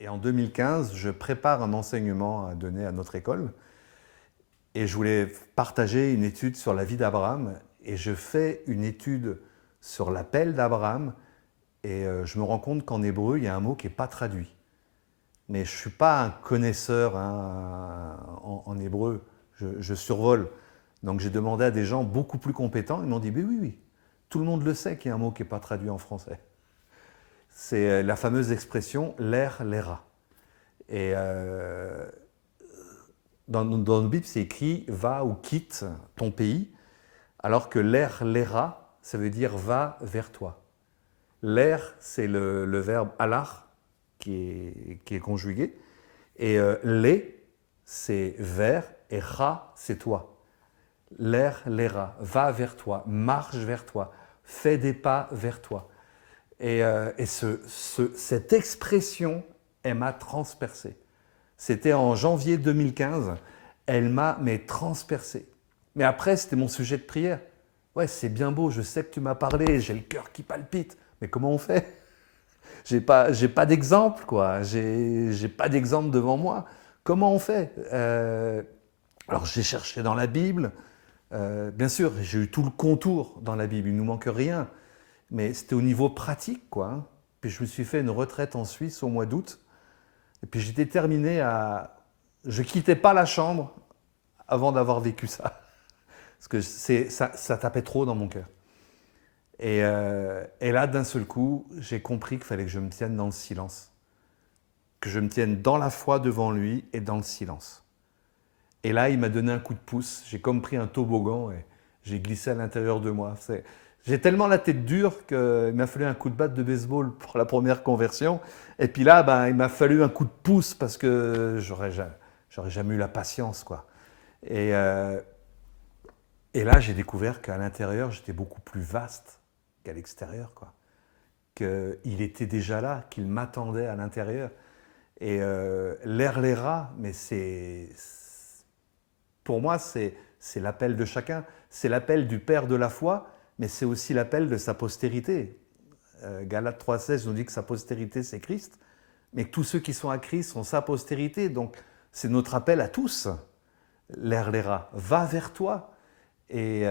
Et en 2015, je prépare un enseignement à donner à notre école. Et je voulais partager une étude sur la vie d'Abraham. Et je fais une étude sur l'appel d'Abraham. Et je me rends compte qu'en hébreu, il y a un mot qui n'est pas traduit. Mais je ne suis pas un connaisseur en hébreu. Je survole. Donc j'ai demandé à des gens beaucoup plus compétents. Ils m'ont dit, oui, oui, tout le monde le sait qu'il y a un mot qui n'est pas traduit en français. C'est la fameuse expression l'air, l'aira. Et dans le Bible, c'est écrit va ou quitte ton pays, alors que l'air, l'aira, ça veut dire va vers toi. L'air, c'est le verbe alar qui est conjugué. Et les, c'est vers, et ra, c'est toi. L'air, l'aira, va vers toi, marche vers toi, fais des pas vers toi. Et cette expression, elle m'a transpercé. C'était en janvier 2015, elle m'a transpercé. Mais après, c'était mon sujet de prière. Ouais, c'est bien beau, je sais que tu m'as parlé, j'ai le cœur qui palpite. Mais comment on fait? J'ai pas d'exemple, quoi. J'ai pas d'exemple devant moi. Comment on fait? Alors j'ai cherché dans la Bible. Bien sûr, j'ai eu tout le contour dans la Bible. Il nous manque rien. Mais c'était au niveau pratique, quoi. Hein. Puis je me suis fait une retraite en Suisse au mois d'août. Et puis j'étais déterminé à... Je quittais pas la chambre avant d'avoir vécu ça. Parce que ça tapait trop dans mon cœur. Et là, d'un seul coup, j'ai compris qu'il fallait que je me tienne dans le silence. Que je me tienne dans la foi devant lui et dans le silence. Et là, il m'a donné un coup de pouce. J'ai comme pris un toboggan et j'ai glissé à l'intérieur de moi. J'ai tellement la tête dure qu'il m'a fallu un coup de batte de baseball pour la première conversion. Et puis là, ben, il m'a fallu un coup de pouce parce que j'aurais jamais eu la patience, quoi. Et, euh, et là, j'ai découvert qu'à l'intérieur, j'étais beaucoup plus vaste qu'à l'extérieur, quoi. Qu'il était déjà là, qu'il m'attendait à l'intérieur. Et l'air les rats, mais pour moi, c'est l'appel de chacun. C'est l'appel du Père de la foi, mais c'est aussi l'appel de sa postérité. Galates 3,16 nous dit que sa postérité, c'est Christ, mais que tous ceux qui sont à Christ sont sa postérité. Donc, c'est notre appel à tous. L'air les rats, va vers toi. Et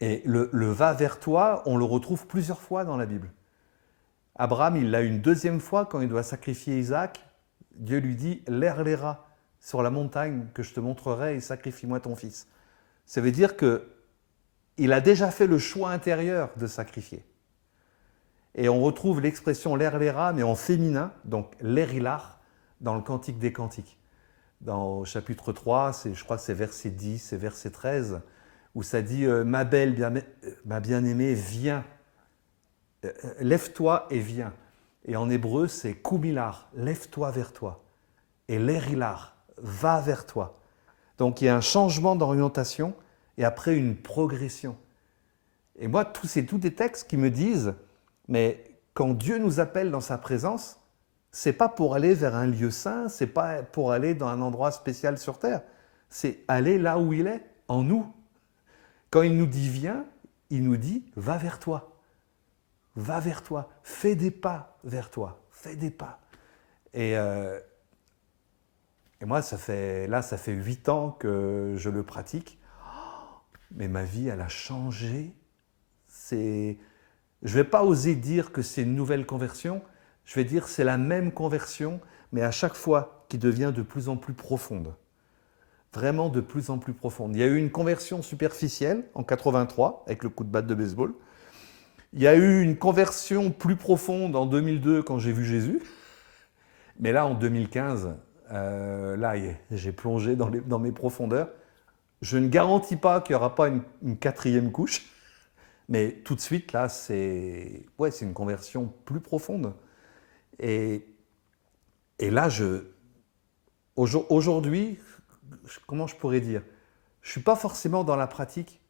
le va vers toi, on le retrouve plusieurs fois dans la Bible. Abraham, il l'a une deuxième fois quand il doit sacrifier Isaac. Dieu lui dit, l'air les rats sur la montagne que je te montrerai et sacrifie-moi ton fils. Ça veut dire qu'il a déjà fait le choix intérieur de sacrifier. Et on retrouve l'expression l'air les rats, mais en féminin, donc l'erilar, dans le Cantique des Cantiques. Dans le chapitre 3, je crois que c'est verset 10 et verset 13, où ça dit ma belle, ma bien-aimée, viens, lève-toi et viens. Et en hébreu, c'est kumilar, lève-toi vers toi. Et l'erilar, va vers toi. Donc il y a un changement d'orientation et après une progression. Et moi, c'est tous des textes qui me disent, mais quand Dieu nous appelle dans sa présence, c'est pas pour aller vers un lieu saint, c'est pas pour aller dans un endroit spécial sur terre, c'est aller là où il est, en nous. Quand il nous dit viens, il nous dit va vers toi. Va vers toi, fais des pas vers toi, fais des pas. Et, euh, et moi, ça fait 8 ans que je le pratique, mais ma vie, elle a changé. Je ne vais pas oser dire que c'est une nouvelle conversion, je vais dire que c'est la même conversion, mais à chaque fois qui devient de plus en plus profonde. Vraiment de plus en plus profonde. Il y a eu une conversion superficielle en 83 avec le coup de batte de baseball. Il y a eu une conversion plus profonde en 2002 quand j'ai vu Jésus. Mais là, en 2015, là, j'ai plongé dans mes profondeurs. Je ne garantis pas qu'il n'y aura pas une quatrième couche. Mais tout de suite, là, c'est une conversion plus profonde. Et, et là, aujourd'hui, comment je pourrais dire? Je ne suis pas forcément dans la pratique,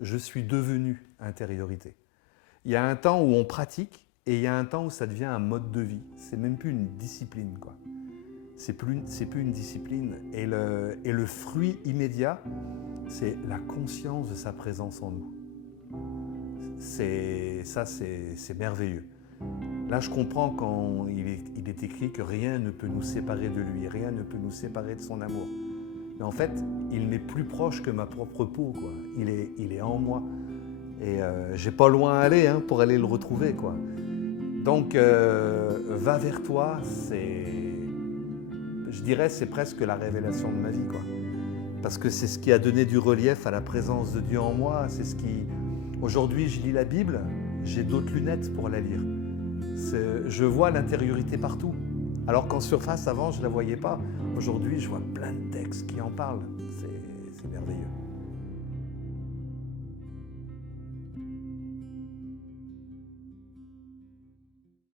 je suis devenu intériorité. Il y a un temps où on pratique et il y a un temps où ça devient un mode de vie. C'est même plus une discipline, quoi. C'est plus une discipline. Et le fruit immédiat, c'est la conscience de sa présence en nous. C'est merveilleux. Là, je comprends quand il est écrit que rien ne peut nous séparer de lui, rien ne peut nous séparer de son amour. Mais en fait, il m'est plus proche que ma propre peau, quoi. Il est en moi. Et j'ai pas loin à aller pour aller le retrouver, quoi. Donc, va vers toi, je dirais, c'est presque la révélation de ma vie, quoi. Parce que c'est ce qui a donné du relief à la présence de Dieu en moi. C'est ce qui... Aujourd'hui, je lis la Bible, j'ai d'autres lunettes pour la lire. Je vois l'intériorité partout. Alors qu'en surface, avant, je ne la voyais pas. Aujourd'hui, je vois plein de textes qui en parlent. C'est merveilleux.